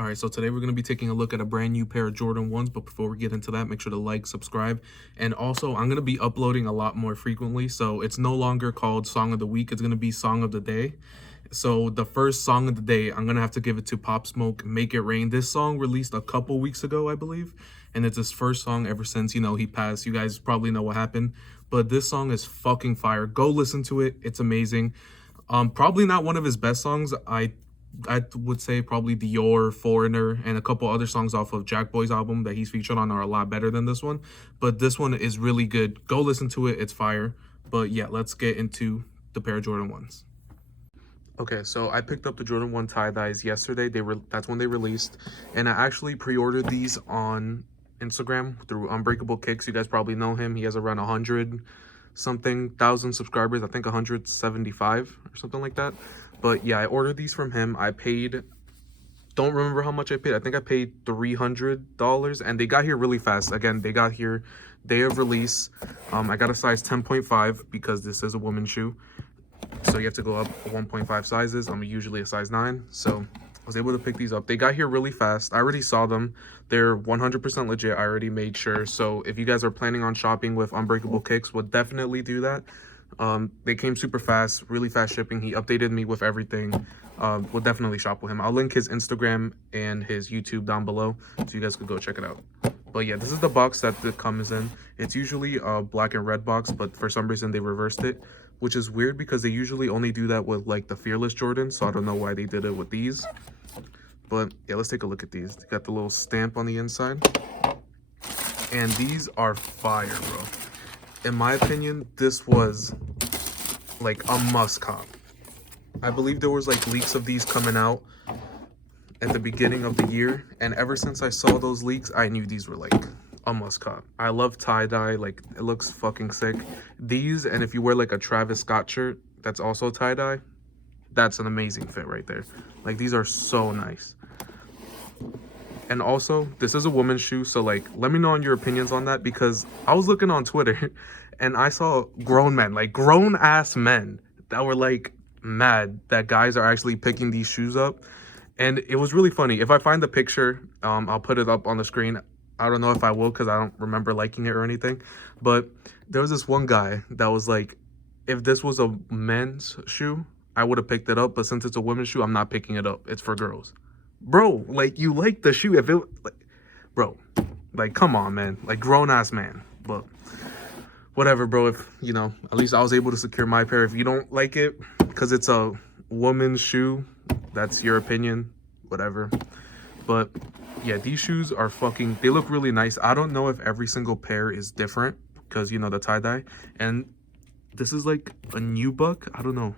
All right, so today we're going to be taking a look at a brand new pair of Jordan 1s, but before we get into that, make sure to like, subscribe, and also I'm going to be uploading a lot more frequently, so it's no longer called Song of the Week, it's going to be Song of the Day. So the first Song of the Day, I'm going to have to give it to Pop Smoke, Make It Rain. This song released a couple weeks ago, I believe, and it's his first song ever since, he passed. You guys probably know what happened, but this song is fucking fire. Go listen to it, it's amazing. Probably not one of his best songs. I would say probably Dior, Foreigner, and a couple other songs off of Jack Boy's album that he's featured on are a lot better than this one. But this one is really good. Go listen to it. It's fire. But yeah, let's get into the pair of Jordan 1s. Okay, so I picked up the Jordan 1 tie-dyes yesterday. That's when they released. And I actually pre-ordered these on Instagram through Unbreakable Kicks. You guys probably know him. He has around 100 something thousand subscribers. I think 175 or something like that. But yeah, I ordered these from him. I paid, don't remember how much I paid. I think I paid $300, and they got here really fast. Again, they got here day of release. I got a size 10.5 because this is a woman's shoe. So you have to go up 1.5 sizes. I'm usually a size 9. So I was able to pick these up. They got here really fast. I already saw them. They're 100% legit. I already made sure. So if you guys are planning on shopping with Unbreakable Kicks, would definitely do that. They came super fast, really fast shipping. He updated me with everything. We'll definitely shop with him. I'll link his Instagram and his YouTube down below so you guys could go check it out. But yeah, this is the box that it comes in. It's usually a black and red box, but for some reason they reversed it, which is weird because they usually only do that with like the Fearless Jordan, so I don't know why they did it with these. But yeah, let's take a look at these. They got the little stamp on the inside, and these are fire, bro. In my opinion, this was like a must cop. I believe there was like leaks of these coming out at the beginning of the year, and ever since I saw those leaks, I knew these were like a must cop. I love tie-dye, like it looks fucking sick. These, and if you wear like a Travis Scott shirt that's also tie-dye, that's an amazing fit right there. Like these are so nice. And also, this is a woman's shoe, so like let me know on your opinions on that, because I was looking on Twitter and I saw grown men, like grown ass men, that were like mad that guys are actually picking these shoes up. And it was really funny. If I find the picture, I'll put it up on the screen. I don't know if I will because I don't remember liking it or anything, but there was this one guy that was like, if this was a men's shoe, I would have picked it up, but since it's a women's shoe, I'm not picking it up. It's for girls. Bro, like, you like the shoe. If it, like, bro, like, come on, man. Like, grown-ass man. But whatever, bro. If, at least I was able to secure my pair. If you don't like it because it's a woman's shoe, that's your opinion. Whatever. But, yeah, these shoes are fucking, they look really nice. I don't know if every single pair is different because, the tie-dye. And this is, like, a nubuck. I don't know.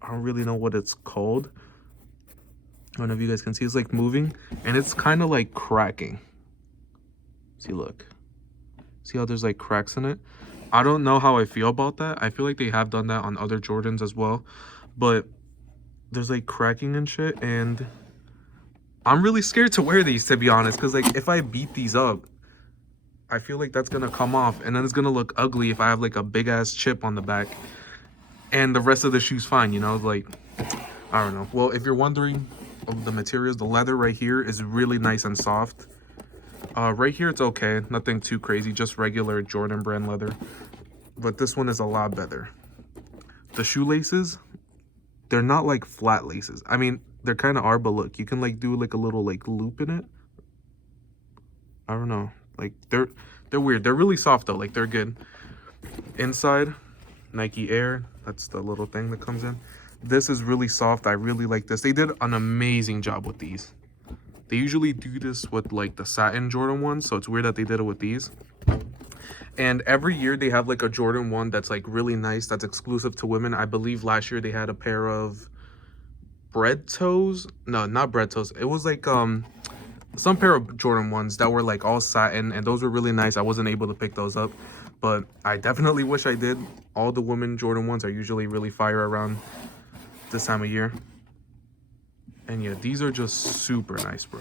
I don't really know what it's called. I don't know if you guys can see, it's like moving and it's kind of like cracking. See, look, see how there's like cracks in it? I don't know how I feel about that. I feel like they have done that on other Jordans as well, but there's like cracking and shit, and I'm really scared to wear these, to be honest, because like if I beat these up, I feel like that's gonna come off and then it's gonna look ugly if I have like a big ass chip on the back and the rest of the shoe's fine, like, I don't know. Well, if you're wondering of the materials, the leather right here is really nice and soft. Right here it's okay, nothing too crazy, just regular Jordan brand leather, but this one is a lot better. The shoelaces, they're not like flat laces. I mean, they kind of are, but look, you can like do like a little like loop in it. I don't know, like they're weird. They're really soft though, like they're good. Inside, Nike Air, that's the little thing that comes in. This is really soft. I really like this. They did an amazing job with these. They usually do this with like the satin Jordan 1, so it's weird that they did it with these. And every year they have like a Jordan 1 that's like really nice, that's exclusive to women. I believe last year they had a pair of bread toes. No, not bread toes. It was like some pair of Jordan 1s that were like all satin, and those were really nice. I wasn't able to pick those up, but I definitely wish I did. All the women Jordan 1s are usually really fire around this time of year. And yeah, these are just super nice, bro.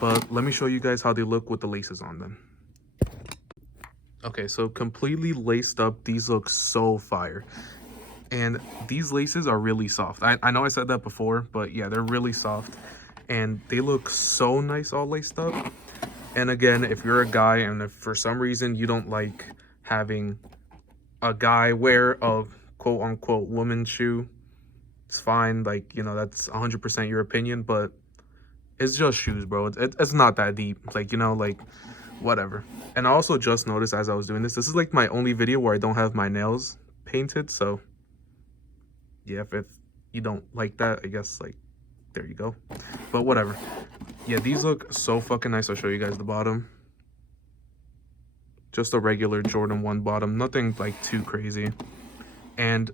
But let me show you guys how they look with the laces on them. Okay, so completely laced up, these look so fire. And these laces are really soft. I know I said that before, but yeah, they're really soft. and they look so nice all laced up. And again, if you're a guy and if for some reason you don't like having a guy wear a quote unquote woman's shoe, it's fine. Like, you know, that's 100% your opinion, but it's just shoes, bro. It's not that deep. Like, you know, like, whatever. And I also just noticed as I was doing this is like my only video where I don't have my nails painted. So, yeah, if you don't like that, I guess, like, there you go. But whatever. Yeah, these look so fucking nice. I'll show you guys the bottom. Just a regular Jordan 1 bottom. Nothing, like, too crazy. And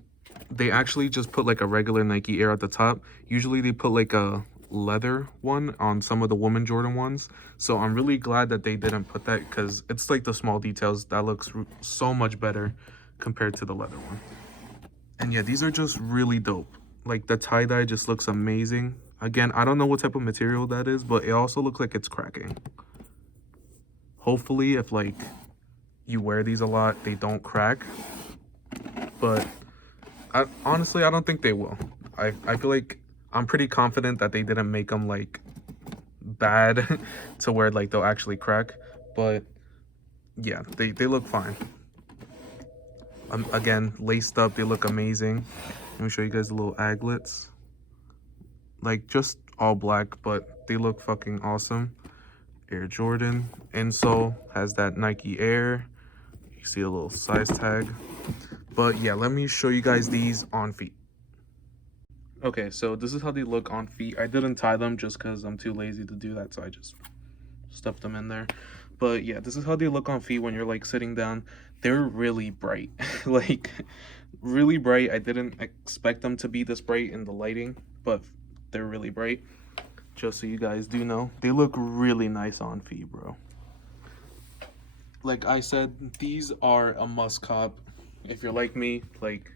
they actually just put, like, a regular Nike Air at the top. Usually they put, like, a leather one on some of the woman Jordan ones. So I'm really glad that they didn't put that, because it's, like, the small details that looks so much better compared to the leather one. And, yeah, these are just really dope. Like, the tie-dye just looks amazing. Again, I don't know what type of material that is, but it also looks like it's cracking. Hopefully, if, like, you wear these a lot, they don't crack. But honestly, I don't think they will. I feel like I'm pretty confident that they didn't make them, like, bad to where, like, they'll actually crack. But, yeah, they look fine. Again, laced up, they look amazing. Let me show you guys the little aglets. Like, just all black, but they look fucking awesome. Air Jordan. Insole has that Nike Air. You see a little size tag. But yeah, let me show you guys these on feet. Okay, so this is how they look on feet. I didn't tie them just because I'm too lazy to do that, so I just stuffed them in there. But yeah, this is how they look on feet when you're, like, sitting down. They're really bright. Like, really bright. I didn't expect them to be this bright in the lighting, but they're really bright. Just so you guys do know, they look really nice on feet, bro. Like I said, these are a must cop. If you're like me, like,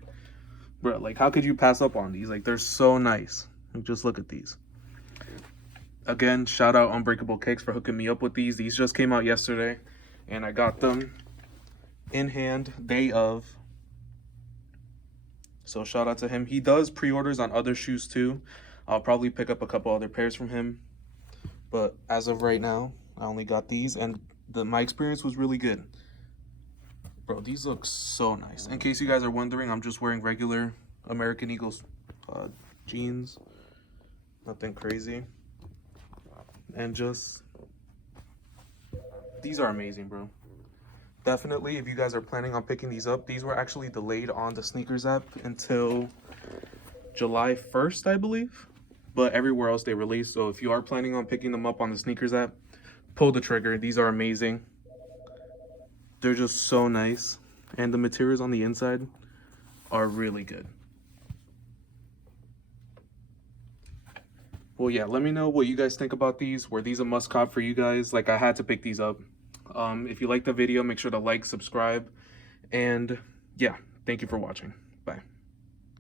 bro, like, how could you pass up on these? Like, they're so nice. Just look at these. Again, shout out Unbreakable Kicks for hooking me up with these. These just came out yesterday, and I got them in hand day of. So shout out to him. He does pre-orders on other shoes too. I'll probably pick up a couple other pairs from him. But as of right now, I only got these, and my experience was really good. Bro, these look so nice. In case you guys are wondering, I'm just wearing regular American Eagles jeans. Nothing crazy. And just, these are amazing, bro. Definitely, if you guys are planning on picking these up, these were actually delayed on the SNKRS app until July 1st, I believe. But everywhere else they released. So if you are planning on picking them up on the SNKRS app, pull the trigger. These are amazing. They're just so nice. And the materials on the inside are really good. Well, yeah, let me know what you guys think about these. Were these a must cop for you guys? Like, I had to pick these up. If you like the video, make sure to like, subscribe, and yeah, thank you for watching. Bye.